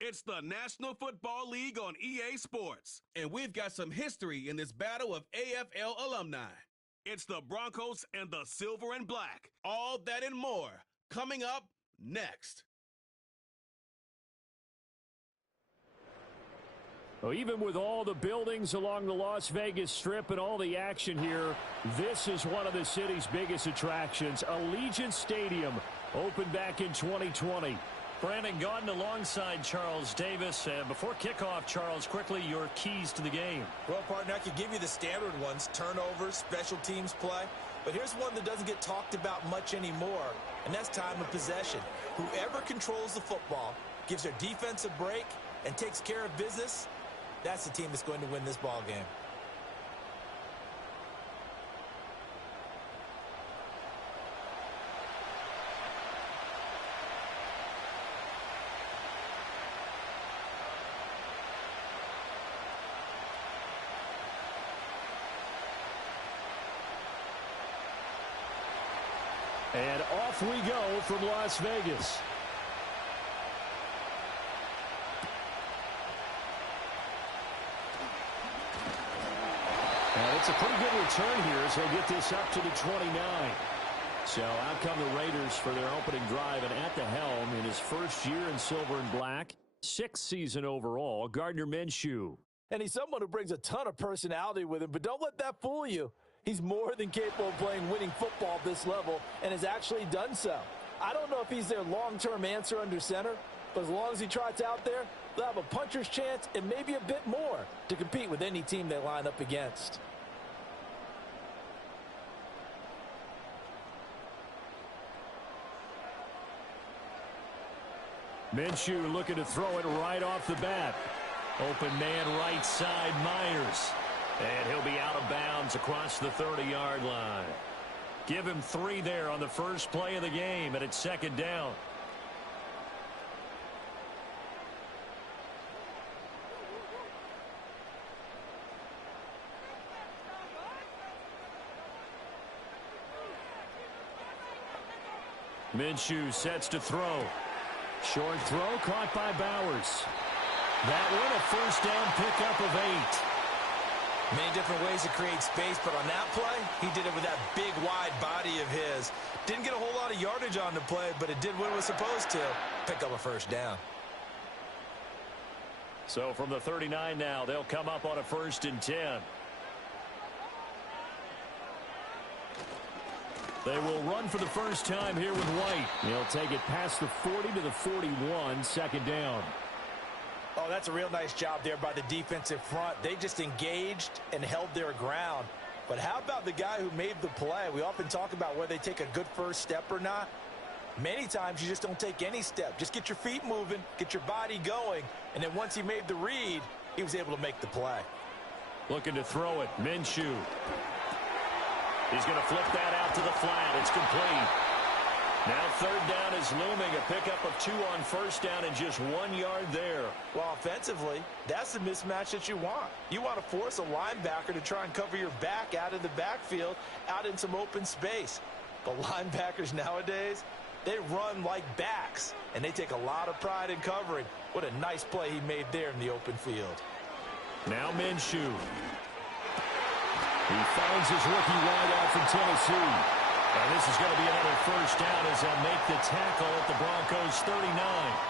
It's the National Football League on EA Sports, and we've got some history in this battle of AFL alumni. It's the Broncos and the Silver and Black. All that and more coming up next. Well, even with all the buildings along the Las Vegas Strip and all the action here, this is one of the city's biggest attractions. Allegiant Stadium opened back in 2020. Brandon Gaudin alongside Charles Davis. Before kickoff, Charles, quickly your keys to the game. Well, partner, I could give you the standard ones, turnovers, special teams play. But here's one that doesn't get talked about much anymore, and that's time of possession. Whoever controls the football, gives their defense a break, and takes care of business, that's the team that's going to win this ball game. And off we go from Las Vegas. And it's a pretty good return here as they'll get this up to the 29. So out come the Raiders for their opening drive, and at the helm in his first year in silver and black, 6th season overall, Gardner Minshew. And he's someone who brings a ton of personality with him, but don't let that fool you. He's more than capable of playing winning football at this level and has actually done so. I don't know if he's their long-term answer under center, but as long as he trots out there, they'll have a puncher's chance and maybe a bit more to compete with any team they line up against. Minshew looking to throw it right off the bat. Open man right side, Myers. And he'll be out of bounds across the 30-yard line. Give him 3 there on the first play of the game, and it's second down. Minshew sets to throw. Short throw caught by Bowers. That one a first down pickup of 8. Many different ways to create space, but on that play, he did it with that big, wide body of his. Didn't get a whole lot of yardage on the play, but it did what it was supposed to. Pick up a first down. So from the 39 now, they'll come up on a 1st and 10. They will run for the first time here with White. He'll take it past the 40 to the 41, second down. Oh, that's a real nice job there by the defensive front. They just engaged and held their ground. But how about the guy who made the play? We often talk about whether they take a good first step or not. Many times you just don't take any step. Just get your feet moving, get your body going, and then once he made the read, he was able to make the play. Looking to throw it, Minshew. He's going to flip that out to the flat. It's complete. Now third down is looming, a pickup of 2 on first down and just 1 yard there. Well, offensively, that's the mismatch that you want. You want to force a linebacker to try and cover your back out of the backfield, out in some open space. But linebackers nowadays, they run like backs, and they take a lot of pride in covering. What a nice play he made there in the open field. Now Minshew. He finds his rookie wideout from Tennessee. And this is going to be another first down as they'll make the tackle at the Broncos' 39.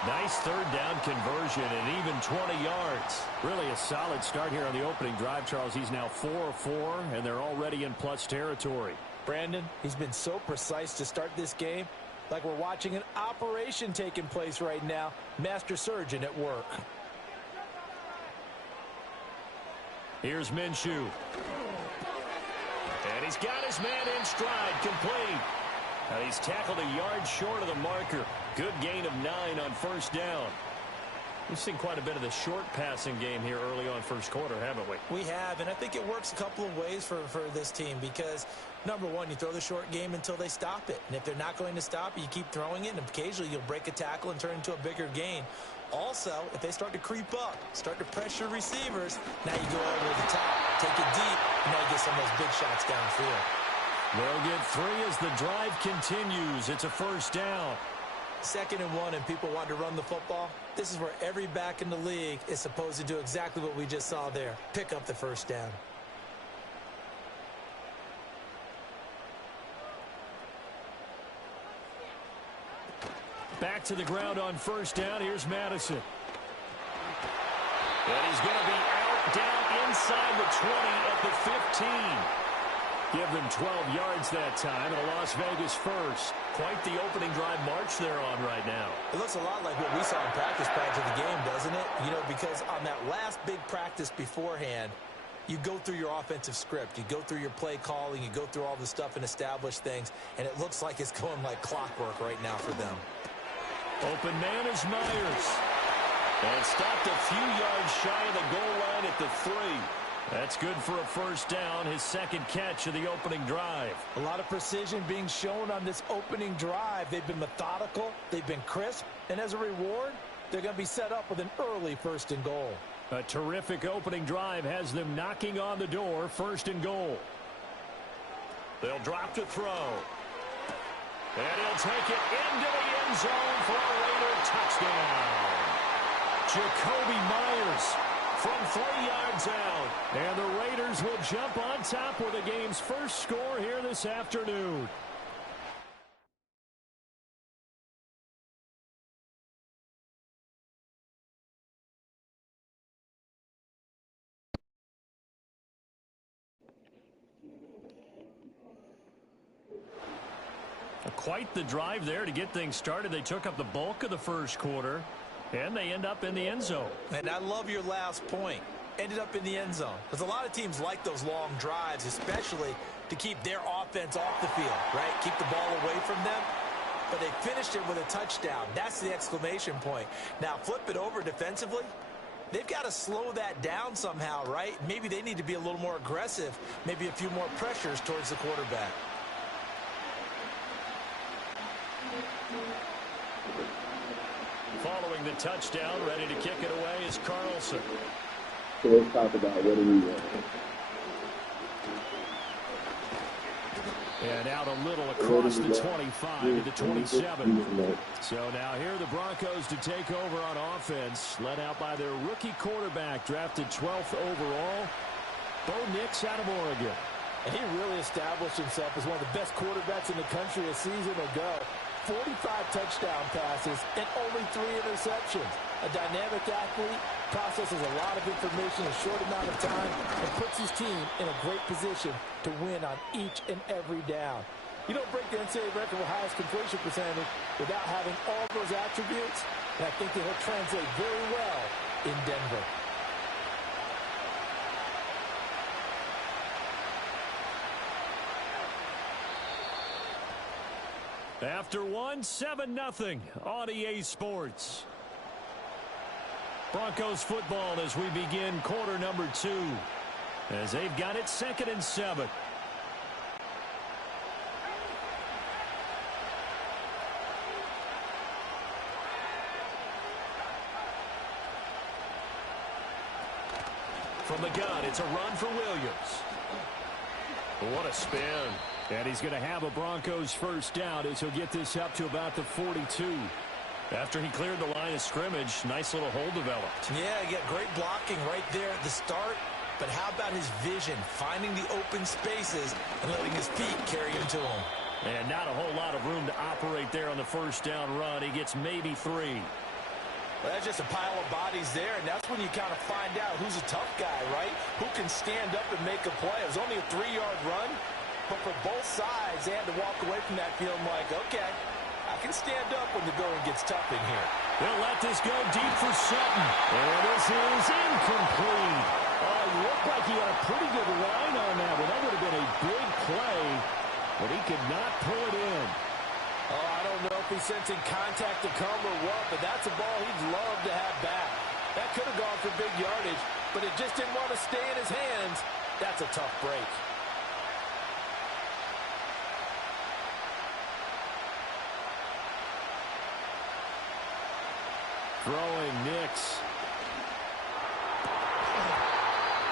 Nice third down conversion and even 20 yards. Really a solid start here on the opening drive, Charles. He's now 4 of 4, and they're already in plus territory. Brandon, he's been so precise to start this game, like we're watching an operation taking place right now. Master surgeon at work. Here's Minshew. And he's got his man in stride, complete. And he's tackled a yard short of the marker. Good gain of 9 on first down. We've seen quite a bit of the short passing game here early on first quarter, haven't we? We have, and I think it works a couple of ways for this team because, number one, you throw the short game until they stop it. And if they're not going to stop it, you keep throwing it, and occasionally you'll break a tackle and turn it into a bigger gain. Also, if they start to creep up, start to pressure receivers, now you go over the top, take it deep, and now you get some of those big shots downfield. They'll get 3 as the drive continues. It's a first down. 2nd and 1 and people want to run the football, this is where every back in the league is supposed to do exactly what we just saw there. Pick up the first down. Back to the ground on first down. Here's Madison. And he's going to be out down inside the 20 at the 15. Give them 12 yards that time, and a Las Vegas first. Quite the opening drive march they're on right now. It looks a lot like what we saw in practice prior to the game, doesn't it? You know, because on that last big practice beforehand, you go through your offensive script. You go through your play calling. You go through all the stuff and establish things, and it looks like it's going like clockwork right now for them. Open man is Myers. And stopped a few yards shy of the goal line at the 3. That's good for a first down, his second catch of the opening drive. A lot of precision being shown on this opening drive. They've been methodical, they've been crisp, and as a reward, they're going to be set up with an early 1st and goal. A terrific opening drive has them knocking on the door, 1st and goal. They'll drop to throw. And he'll take it into the end zone for a Raider touchdown. Jacoby Myers from 3 yards out. And the Raiders will jump on top with the game's first score here this afternoon. Quite the drive there to get things started. They took up the bulk of the first quarter, and they end up in the end zone. And I love your last point. Ended up in the end zone. Because a lot of teams like those long drives, especially to keep their offense off the field, right? Keep the ball away from them. But they finished it with a touchdown. That's the exclamation point. Now, flip it over defensively. They've got to slow that down somehow, right? Maybe they need to be a little more aggressive. Maybe a few more pressures towards the quarterback. Following the touchdown, ready to kick it away is Carlson. So let's talk about what do we want. And out a little across the 25 to the 27. So now here are the Broncos to take over on offense, led out by their rookie quarterback, drafted 12th overall, Bo Nix out of Oregon. And he really established himself as one of the best quarterbacks in the country a season ago. 45 touchdown passes and only 3 interceptions. A dynamic athlete, processes a lot of information in a short amount of time and puts his team in a great position to win on each and every down. You don't break the NCAA record for highest completion percentage without having all those attributes, and I think that he'll translate very well in Denver. After one, 7-0 on EA Sports. Broncos football as we begin quarter number 2. As they've got it 2nd and 7. From the gun, it's a run for Williams. What a spin. And he's going to have a Broncos first down as he'll get this up to about the 42. After he cleared the line of scrimmage, nice little hole developed. Yeah, he got great blocking right there at the start. But how about his vision, finding the open spaces and letting his feet carry him to him? And not a whole lot of room to operate there on the first down run. He gets maybe 3. Well, that's just a pile of bodies there, and that's when you kind of find out who's a tough guy, right? Who can stand up and make a play. It was only a 3-yard run, but for both sides, they had to walk away from that feeling like, okay, I can stand up when the going gets tough in here. They'll let this go deep for Sutton. And this is incomplete. It looked like he had a pretty good line on that one. That would have been a big play, but he could not pull it in. Oh, I don't know if he's sensing contact to come or what, but that's a ball he'd love to have back. That could have gone for big yardage, but it just didn't want to stay in his hands. That's a tough break. Throwing Nix.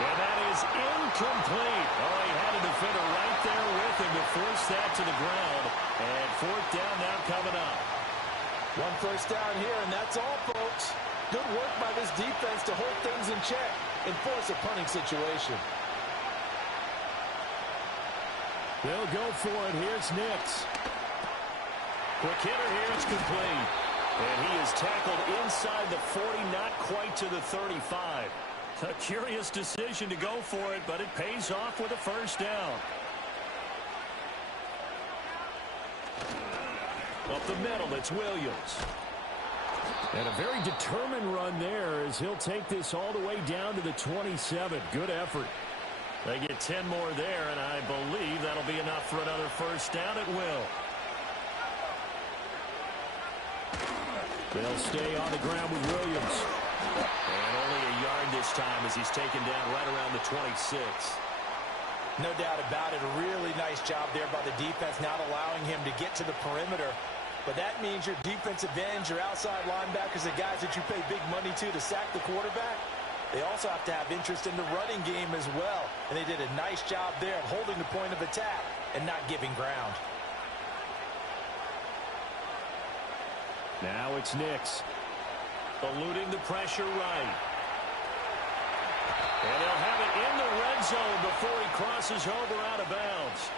And that is incomplete. Oh, he had a defender right there with him to force that to the ground. And 4th down now coming up. One first down here, and that's all, folks. Good work by this defense to hold things in check and force a punting situation. They'll go for it. Here's Nix. Quick hitter here. It's complete. And he is tackled inside the 40, not quite to the 35. A curious decision to go for it, but it pays off with a first down. Up the middle, it's Williams. And a very determined run there as he'll take this all the way down to the 27. Good effort. They get 10 more there, and I believe that'll be enough for another first down. It will. They'll stay on the ground with Williams. And only a yard this time as he's taken down right around the 26. No doubt about it. A really nice job there by the defense, not allowing him to get to the perimeter. But that means your defensive ends, your outside linebackers, the guys that you pay big money to sack the quarterback, they also have to have interest in the running game as well. And they did a nice job there of holding the point of attack and not giving ground. Now it's Nix. Eluding the pressure right. And they'll have it in the red zone before he crosses over out of bounds.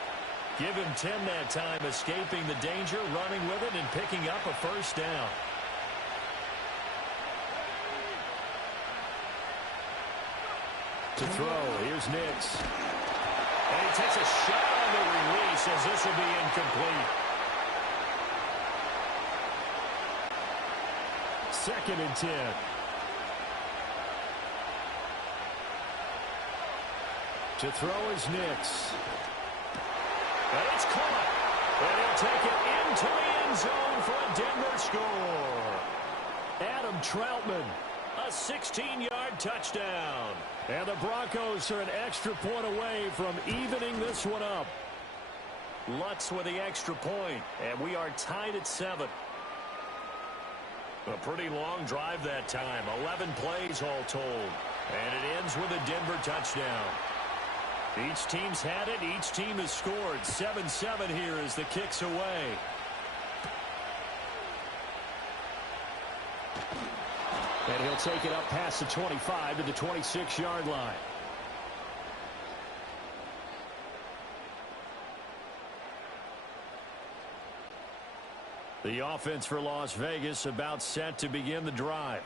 Give him 10 that time, escaping the danger, running with it, and picking up a first down. To throw, here's Nix. And he takes a shot on the release as this will be incomplete. 2nd and 10. To throw is Nix. And it's caught. And he'll take it into the end zone for a Denver score. Adam Troutman, a 16-yard touchdown. And the Broncos are an extra point away from evening this one up. Lutz with the extra point, and we are tied at 7. A pretty long drive that time. 11 plays all told. And it ends with a Denver touchdown. Each team's had it. Each team has scored. 7-7 here as the kick's away. And he'll take it up past the 25 to the 26-yard line. The offense for Las Vegas about set to begin the drive.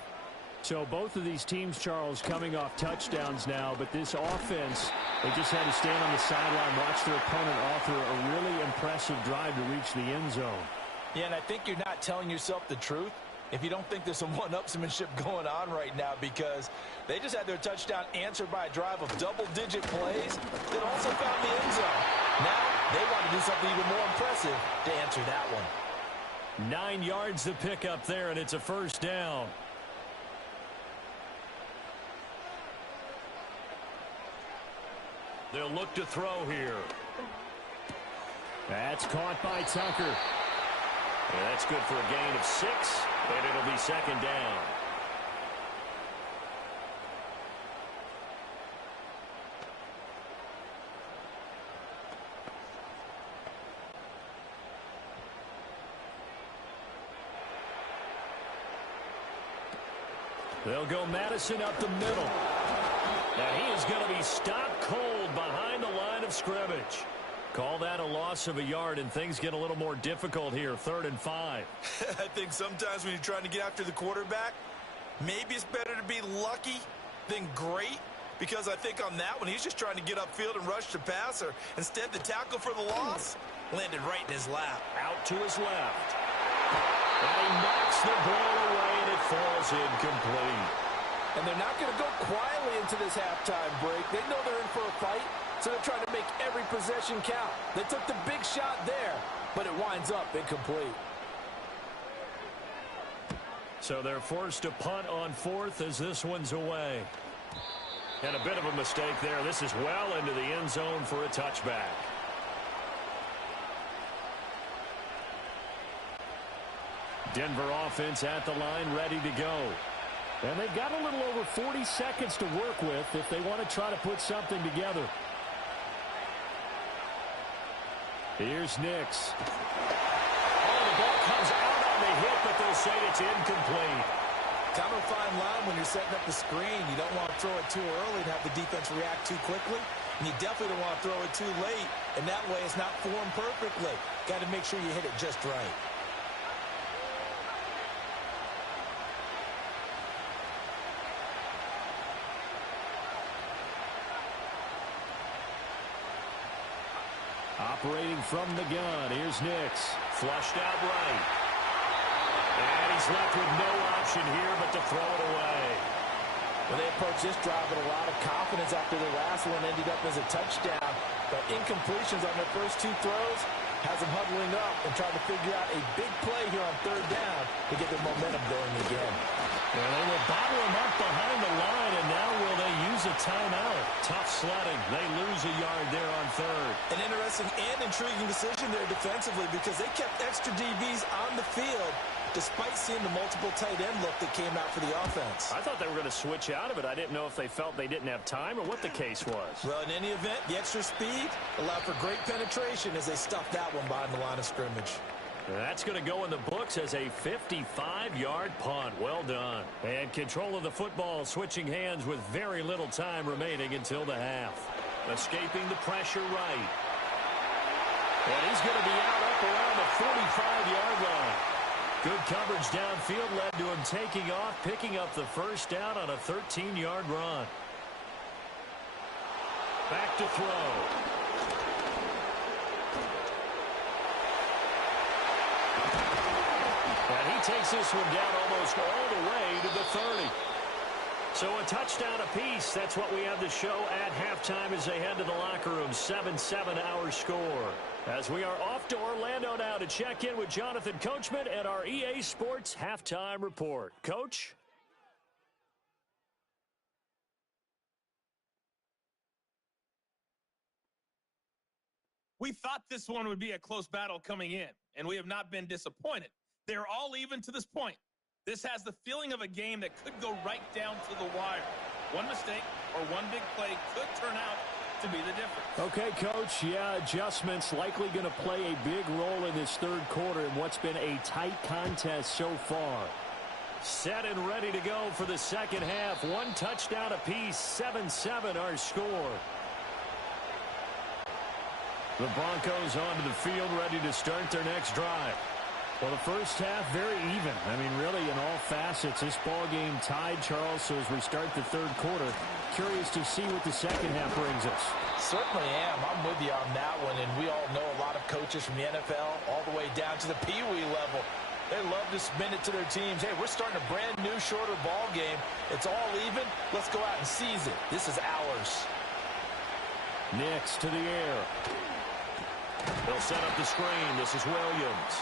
So both of these teams, Charles, coming off touchdowns now, but this offense, they just had to stand on the sideline, watch their opponent offer a really impressive drive to reach the end zone. Yeah, and I think you're not telling yourself the truth if you don't think there's some one-upsmanship going on right now, because they just had their touchdown answered by a drive of double-digit plays that also found the end zone. Now they want to do something even more impressive to answer that one. 9 yards to pick up there, and it's a first down. They'll look to throw here. That's caught by Tucker. Yeah, that's good for a gain of 6, and it'll be second down. They'll go Madison up the middle. And he is going to be stopped cold behind the line of scrimmage. Call that a loss of a yard, and things get a little more difficult here, 3rd and 5. I think sometimes when you're trying to get after the quarterback, maybe it's better to be lucky than great, because I think on that one, he's just trying to get upfield and rush the passer. Instead, the tackle for the loss landed right in his lap. Out to his left. And he knocks the ball away, and it falls incomplete. And they're not going to go quietly into this halftime break. They know they're in for a fight, so they're trying to make every possession count. They took the big shot there, but it winds up incomplete. So they're forced to punt on 4th as this one's away. And a bit of a mistake there. This is well into the end zone for a touchback. Denver offense at the line, ready to go. And they've got a little over 40 seconds to work with if they want to try to put something together. Here's Nix. Oh, the ball comes out on the hit, but they'll say it's incomplete. Kind of a fine line when you're setting up the screen. You don't want to throw it too early and have the defense react too quickly. And you definitely don't want to throw it too late. And that way it's not formed perfectly. Got to make sure you hit it just right. Operating from the gun, here's Nix. Flushed out right. And he's left with no option here but to throw it away. Well, they approached this drive with a lot of confidence after the last one ended up as a touchdown. But incompletions on their first two throws has them huddling up and trying to figure out a big play here on third down to get their momentum going again. Well, they will bottle him up behind the line, and now will they use a timeout? Tough sledding. They lose a yard there on third. An interesting and intriguing decision there defensively because they kept extra DBs on the field despite seeing the multiple tight end look that came out for the offense. I thought they were going to switch out of it. I didn't know if they felt they didn't have time or what the case was. Well, in any event, the extra speed allowed for great penetration as they stuffed that one behind the line of scrimmage. That's going to go in the books as a 55-yard punt. Well done. And control of the football switching hands with very little time remaining until the half. Escaping the pressure right. And he's going to be out up around the 45-yard line. Good coverage downfield led to him taking off, picking up the first down on a 13-yard run. Back to throw. And he takes this one down almost all the way to the 30. So a touchdown apiece. That's what we have to show at halftime as they head to the locker room. 7-7 our score. As we are off to Orlando now to check in with Jonathan Coachman at our EA Sports Halftime Report. Coach? We thought this one would be a close battle coming in, and we have not been disappointed. They're all even to this point. This has the feeling of a game that could go right down to the wire. One mistake or one big play could turn out to be the difference. Okay, Coach. Yeah, adjustments likely going to play a big role in this third quarter in what's been a tight contest so far. Set and ready to go for the second half. One touchdown apiece. 7-7 our score. The Broncos onto the field ready to start their next drive. Well, the first half, very even. I mean, really, in all facets, this ball game tied, Charles. So as we start the third quarter, curious to see what the second half brings us. Certainly am. I'm with you on that one. And we all know a lot of coaches from the NFL all the way down to the Pee Wee level. They love to spin it to their teams. Hey, we're starting a brand new, shorter ball game. It's all even. Let's go out and seize it. This is ours. Next to the air. They'll set up the screen. This is Williams.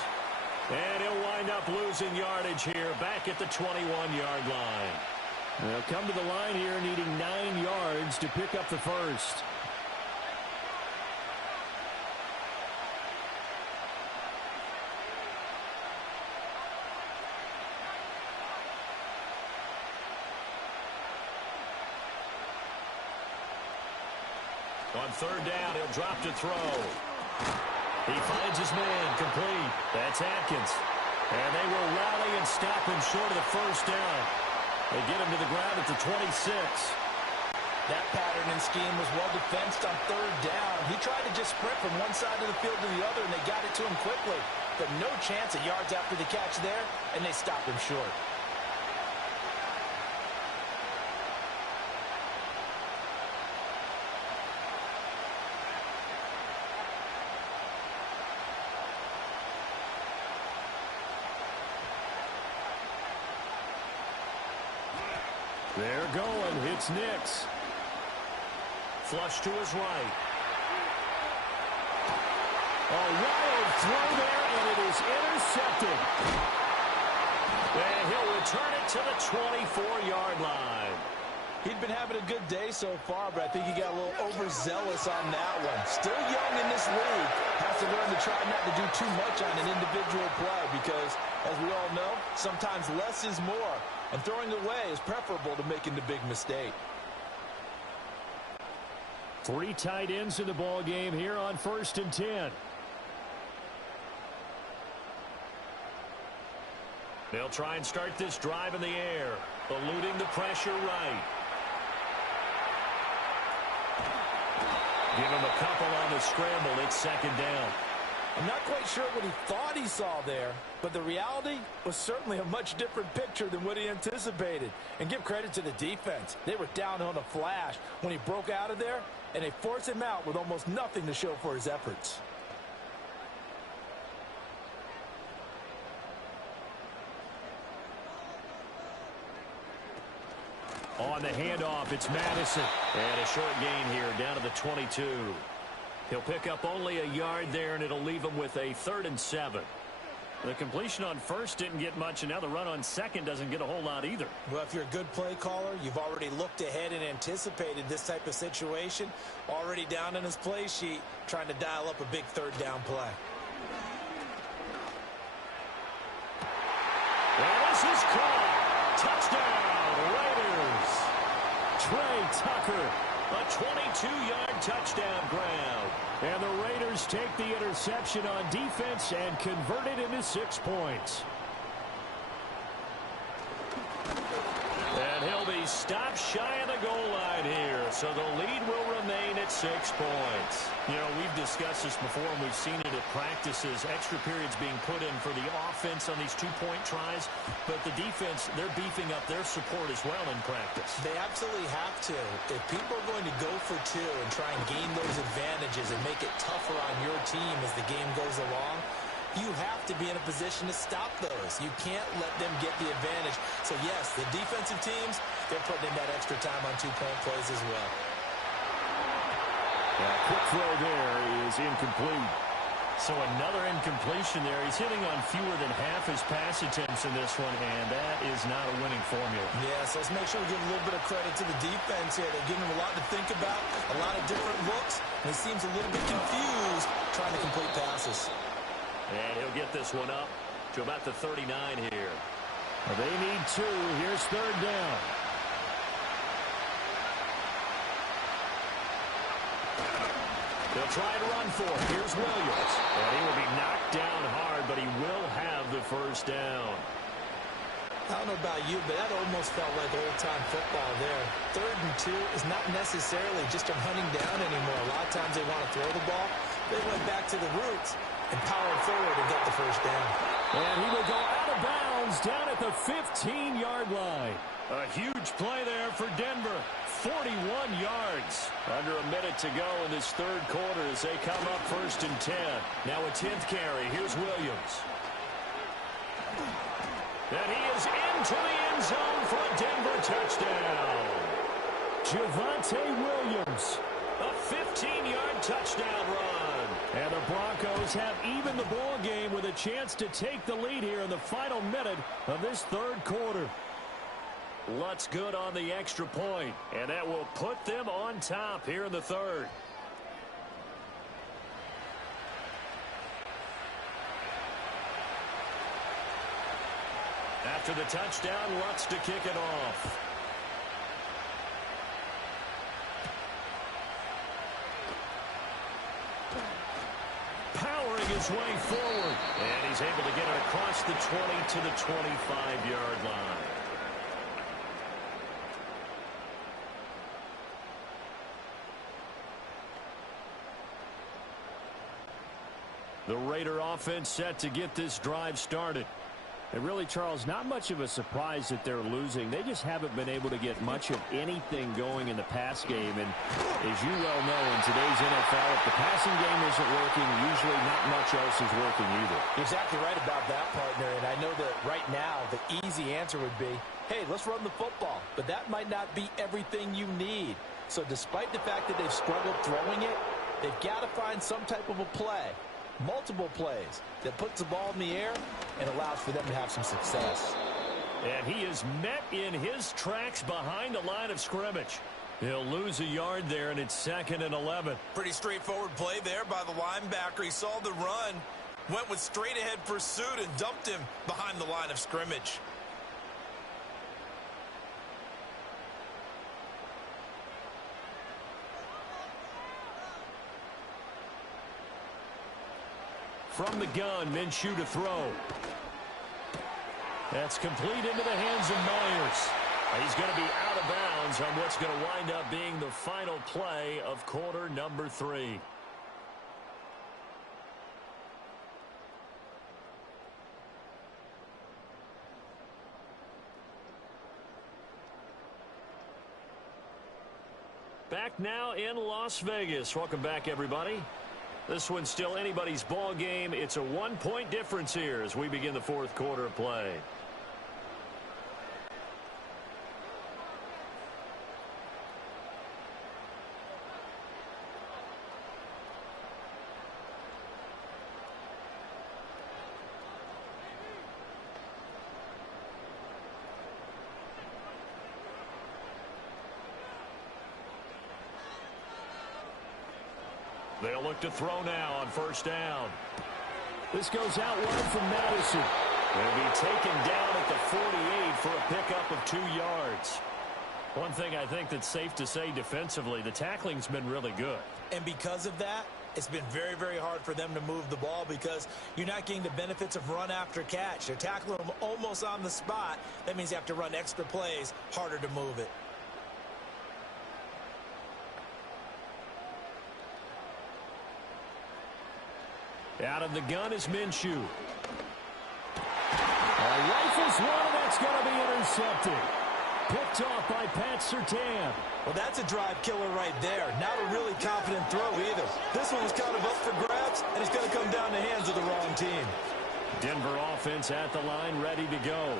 And he'll wind up losing yardage here back at the 21-yard line. They'll come to the line here needing 9 yards to pick up the first. On third down, he'll drop to throw. He finds his man, complete. That's Atkins. And they will rally and stop him short of the first down. They get him to the ground at the 26. That pattern and scheme was well defensed on third down. He tried to just sprint from one side of the field to the other, and they got it to him quickly. But no chance at yards after the catch there, and they stopped him short. They're going. It's Nix. Flush to his right. A wild throw there, and it is intercepted. And he'll return it to the 24-yard line. He'd been having a good day so far, but I think he got a little overzealous on that one. Still young in this league. Has to learn to try not to do too much on an individual play because, as we all know, sometimes less is more. And throwing away is preferable to making the big mistake. 3 tight ends in the ball game here on 1st and 10. They'll try and start this drive in the air, eluding the pressure right. Give him a couple on the scramble. It's second down. I'm not quite sure what he thought he saw there, but the reality was certainly a much different picture than what he anticipated. And give credit to the defense. They were down on a flash when he broke out of there, and they forced him out with almost nothing to show for his efforts. On the handoff, it's Madison. And a short gain here, down to the 22. He'll pick up only a yard there, and it'll leave him with a 3rd and 7. The completion on first didn't get much, and now the run on second doesn't get a whole lot either. Well, if you're a good play caller, you've already looked ahead and anticipated this type of situation. Already down in his play sheet, trying to dial up a big 3rd down play. And this is caught. Touchdown, Raiders. Trey Tucker, a 22-yard touchdown grab. And the Raiders take the interception on defense and convert it into 6 points. And he'll be stopped shy of the goal line here, so the lead will remain at 6 points. You know, we've discussed this before, and we've seen it at practices. Extra periods being put in for the offense on these 2-point tries, but the defense, they're beefing up their support as well in practice. They absolutely have to. If people are going to go for 2 and try and gain those advantages and make it tougher on your team as the game goes along, you have to be in a position to stop those. You can't let them get the advantage. So, yes, the defensive teams, they're putting in that extra time on 2-point plays as well. Quick throw there is incomplete. So another incompletion there. He's hitting on fewer than half his pass attempts in this one, and that is not a winning formula. Yes, let's make sure we give a little bit of credit to the defense here. They're giving him a lot to think about, a lot of different looks, and he seems a little bit confused trying to complete passes. And he'll get this one up to about the 39 here. They need 2. Here's 3rd down. They'll try to run for it. Here's Williams. And he will be knocked down hard, but he will have the 1st down. I don't know about you, but that almost felt like old-time football there. 3rd and 2 is not necessarily just a hunting down anymore. A lot of times they want to throw the ball. They went back to the roots and powered forward and got the 1st down. And he will go out of bounds down at the 15-yard line. A huge play there for Denver. 41 yards. Under a minute to go in this 3rd quarter as they come up 1st and 10. Now a 10th carry. Here's Williams. And he is into the end zone for a Denver touchdown. Javonte Williams. A 15-yard touchdown run. And the Broncos have evened the ball game with a chance to take the lead here in the final minute of this 3rd quarter. Lutz good on the extra point, and that will put them on top here in the 3rd. After the touchdown, Lutz to kick it off. Powering his way forward, and he's able to get it across the 20 to the 25-yard line. The Raider offense set to get this drive started. And really, Charles, not much of a surprise that they're losing. They just haven't been able to get much of anything going in the pass game. And as you well know, in today's NFL, if the passing game isn't working, usually not much else is working either. You're exactly right about that, partner. And I know that right now the easy answer would be, hey, let's run the football. But that might not be everything you need. So despite the fact that they've struggled throwing it, they've got to find some type of a play. Multiple plays that puts the ball in the air and allows for them to have some success. And he is met in his tracks behind the line of scrimmage. He'll lose a yard there, and it's 2nd and 11. Pretty straightforward play there by the linebacker. He saw the run, went with straight-ahead pursuit, and dumped him behind the line of scrimmage. From the gun, Minshew to throw. That's complete into the hands of Myers. He's going to be out of bounds on what's going to wind up being the final play of quarter number 3. Back now in Las Vegas. Welcome back, everybody. This one's still anybody's ball game. It's a 1-point difference here as we begin the fourth quarter of play. They'll look to throw now on first down. This goes out wide from Madison. They'll be taken down at the 48 for a pickup of 2 yards. One thing I think that's safe to say defensively, the tackling's been really good. And because of that, it's been very, very hard for them to move the ball because you're not getting the benefits of run after catch. They're tackling them almost on the spot. That means you have to run extra plays, harder to move it. Out of the gun is Minshew. Rifles one, that's going to be intercepted. Picked off by Pat Surtain. Well, that's a drive killer right there. Not a really confident throw either. This one was kind of up for grabs, and it's going to come down the hands of the wrong team. Denver offense at the line, ready to go.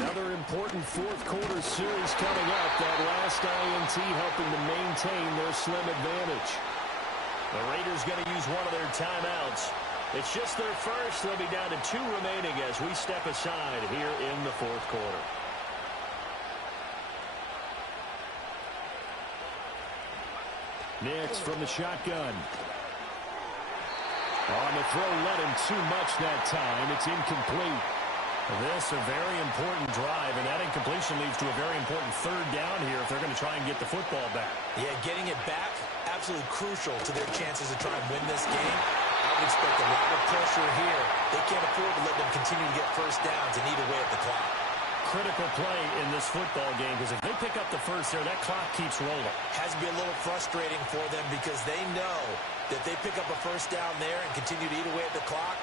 Another important fourth quarter series coming up. That last INT helping to maintain their slim advantage. The Raiders going to use one of their timeouts. It's just their first. They'll be down to 2 remaining as we step aside here in the fourth quarter. Next from the shotgun. On the throw, let him too much that time. It's incomplete. This a very important drive, and that incompletion leads to a very important third down here if they're going to try and get the football back. Yeah, getting it back, absolutely crucial to their chances to try and win this game. I would expect a lot of pressure here. They can't afford to let them continue to get first downs and eat away at the clock. Critical play in this football game because if they pick up the first there, that clock keeps rolling. Has to be a little frustrating for them because they know that they pick up a first down there and continue to eat away at the clock,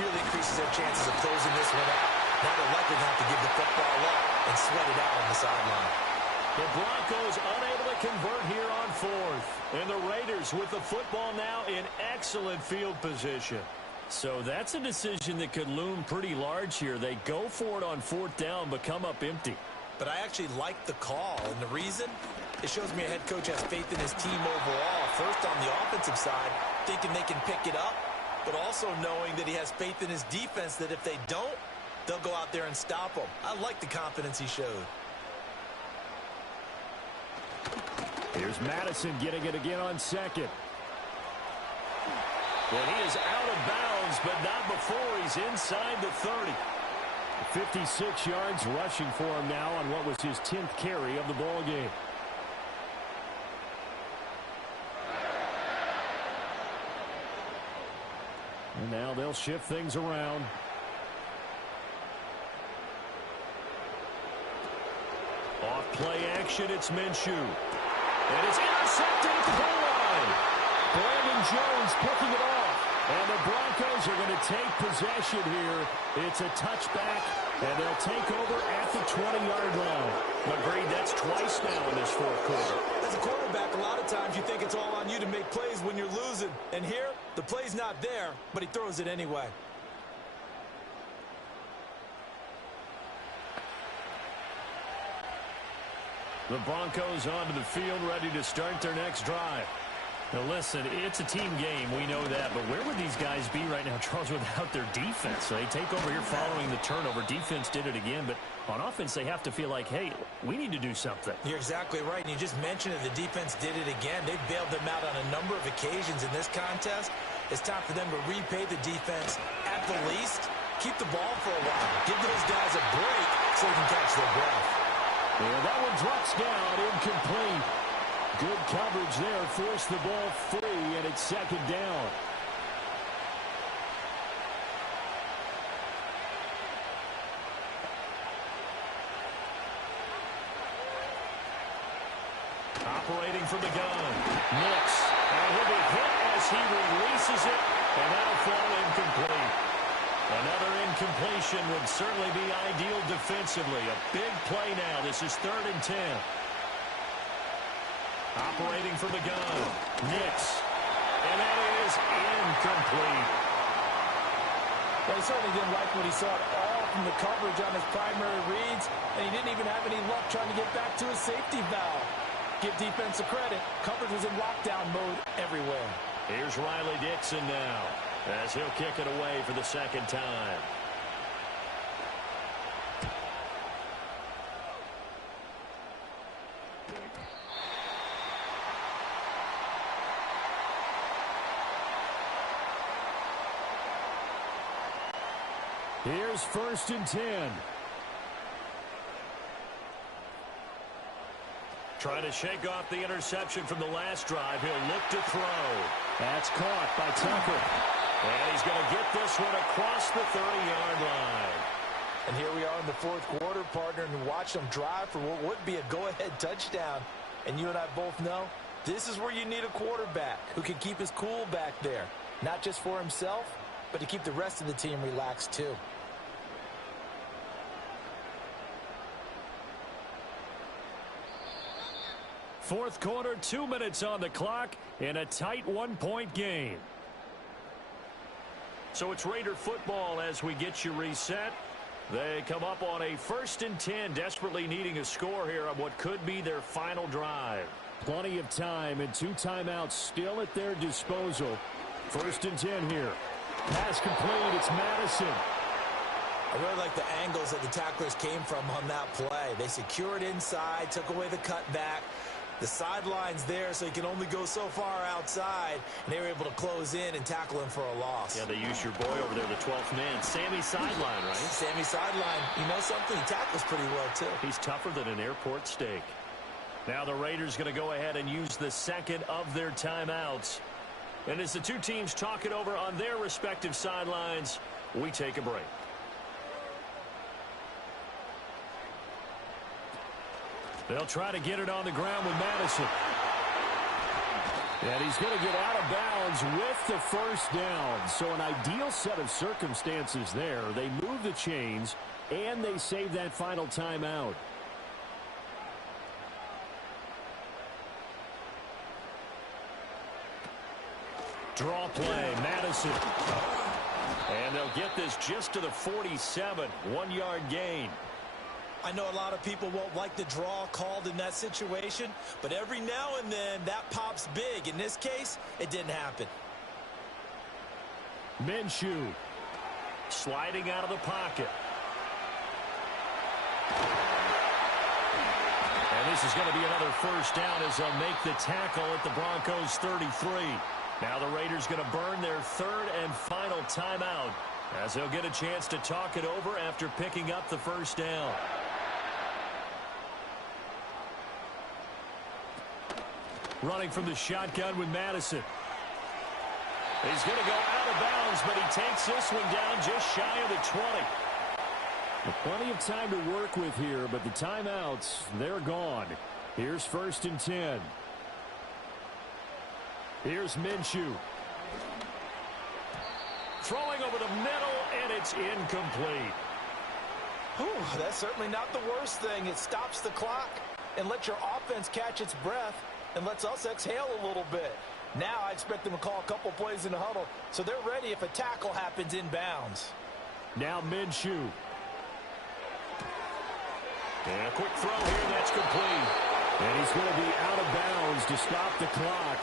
really increases their chances of closing this one out. Now they're likely to have to give the football up and sweat it out on the sideline. The Broncos unable to convert here on fourth. And the Raiders with the football now in excellent field position. So that's a decision that could loom pretty large here. They go for it on fourth down, but come up empty. But I actually like the call, and the reason? It shows me a head coach has faith in his team overall. First on the offensive side, thinking they can pick it up, but also knowing that he has faith in his defense that if they don't, they'll go out there and stop them. I like the confidence he showed. Here's Madison getting it again on second. Well, he is out of bounds, but not before he's inside the 30. 56 yards rushing for him now on what was his 10th carry of the ball game. And now they'll shift things around. Off play action, it's Minshew. And it's intercepted at the goal line. Brandon Jones picking it off. And the Broncos are going to take possession here. It's a touchback, and they'll take over at the 20-yard line. Agreed, that's twice now in this fourth quarter. As a quarterback, a lot of times you think it's all on you to make plays when you're losing. And here, the play's not there, but he throws it anyway. The Broncos onto the field, ready to start their next drive. Now, listen, it's a team game. We know that. But where would these guys be right now, Charles, without their defense? So they take over here following the turnover. Defense did it again. But on offense, they have to feel like, hey, we need to do something. You're exactly right. And you just mentioned it. The defense did it again. They've bailed them out on a number of occasions in this contest. It's time for them to repay the defense at the least. Keep the ball for a while. Give those guys a break so they can catch their breath. Yeah, that one drops down, incomplete. Good coverage there, forced the ball free, and it's second down. Operating from the gun. Nix. And he'll be hit as he releases it, and that'll fall incomplete. Another incompletion would certainly be ideal defensively. A big play now. This is 3rd and 10. Operating from the gun. Nix. And that is incomplete. Well, he certainly didn't like what he saw at all from the coverage on his primary reads, and he didn't even have any luck trying to get back to his safety valve. Give defense a credit. Coverage was in lockdown mode everywhere. Here's Riley Dixon now, as he'll kick it away for the 2nd time. Here's 1st and 10. Trying to shake off the interception from the last drive. He'll look to throw. That's caught by Tucker. And he's going to get this one across the 30-yard line. And here we are in the 4th quarter, partner, and watch them drive for what would be a go-ahead touchdown. And you and I both know this is where you need a quarterback who can keep his cool back there. Not just for himself, but to keep the rest of the team relaxed too. Fourth quarter, 2 minutes on the clock in a tight 1-point game. So it's Raider football as we get you reset. They come up on a 1st and 10, desperately needing a score here on what could be their final drive. Plenty of time and 2 timeouts still at their disposal. 1st and 10 here. Pass complete. It's Madison. I really like the angles that the tacklers came from on that play. They secured inside, took away the cutback. The sideline's there, so he can only go so far outside, and they were able to close in and tackle him for a loss. Yeah, they used your boy over there, the 12th man. Sammy Sideline, right? Sammy Sideline. You know something? He tackles pretty well, too. He's tougher than an airport steak. Now the Raiders going to go ahead and use the 2nd of their timeouts. And as the 2 teams talk it over on their respective sidelines, we take a break. They'll try to get it on the ground with Madison. And he's going to get out of bounds with the 1st down. So an ideal set of circumstances there. They move the chains, and they save that final timeout. Draw play, Madison. And they'll get this just to the 47, 1-yard gain. I know a lot of people won't like the draw called in that situation, but every now and then that pops big. In this case, it didn't happen. Minshew sliding out of the pocket. And this is going to be another 1st down as they'll make the tackle at the Broncos 33. Now the Raiders going to burn their 3rd and final timeout as they'll get a chance to talk it over after picking up the 1st down. Running from the shotgun with Madison. He's going to go out of bounds, but he takes this one down just shy of the 20. Plenty of time to work with here, but the timeouts, they're gone. Here's 1st and 10. Here's Minshew. Throwing over the middle, and it's incomplete. Whew, that's certainly not the worst thing. It stops the clock and lets your offense catch its breath and lets us exhale a little bit. Now I expect them to call a couple plays in the huddle, so they're ready if a tackle happens inbounds. Now Minshew. And a quick throw here, that's complete. And he's going to be out of bounds to stop the clock.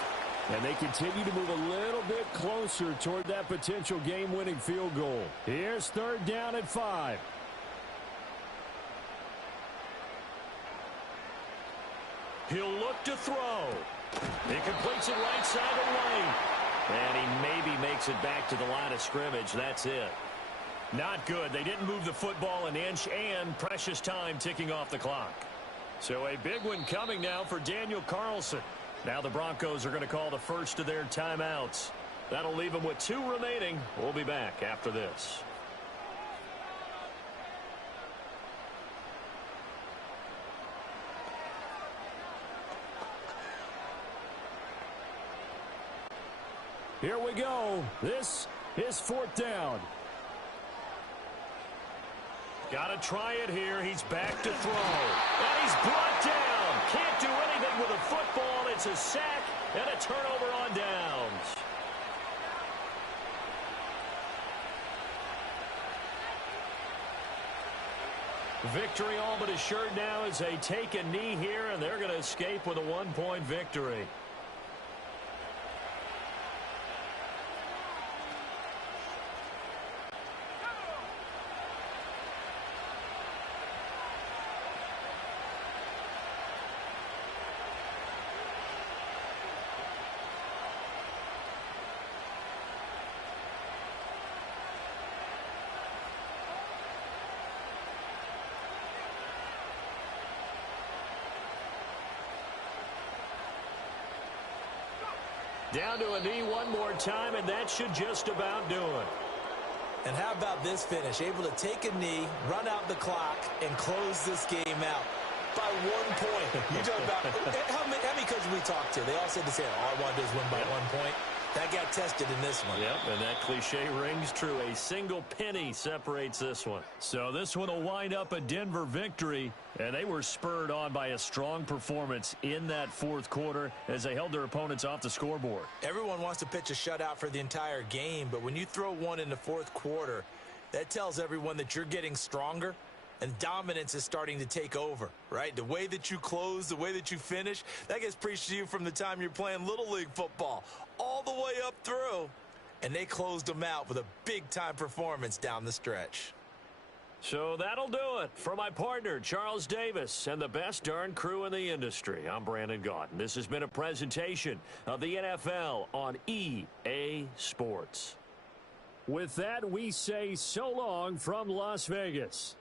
And they continue to move a little bit closer toward that potential game-winning field goal. Here's 3rd down and 5. He'll look to throw. He completes it right side of the lane. And he maybe makes it back to the line of scrimmage. That's it. Not good. They didn't move the football an inch, and precious time ticking off the clock. So a big one coming now for Daniel Carlson. Now the Broncos are going to call the 1st of their timeouts. That'll leave them with 2 remaining. We'll be back after this. Here we go. This is 4th down. Got to try it here. He's back to throw. And he's brought down. Can't do anything with a football. It's a sack and a turnover on downs. Victory all but assured now as they take a knee here, and they're going to escape with a 1-point victory. Down to a knee one more time, and that should just about do it. And how about this finish? Able to take a knee, run out the clock, and close this game out by 1 point. You talk about how many coaches we talked to? They all said the same. All I want to do is win by 1 point. That got tested in this one. Yep, and that cliche rings true. A single penny separates this one. So this one will wind up a Denver victory, and they were spurred on by a strong performance in that 4th quarter as they held their opponents off the scoreboard. Everyone wants to pitch a shutout for the entire game, but when you throw one in the 4th quarter, that tells everyone that you're getting stronger and dominance is starting to take over, right? The way that you close, the way that you finish, that gets preached to you from the time you're playing Little League football all the way up through. And they closed them out with a big-time performance down the stretch. So that'll do it for my partner, Charles Davis, and the best darn crew in the industry. I'm Brandon Gaudin. This has been a presentation of the NFL on EA Sports. With that, we say so long from Las Vegas.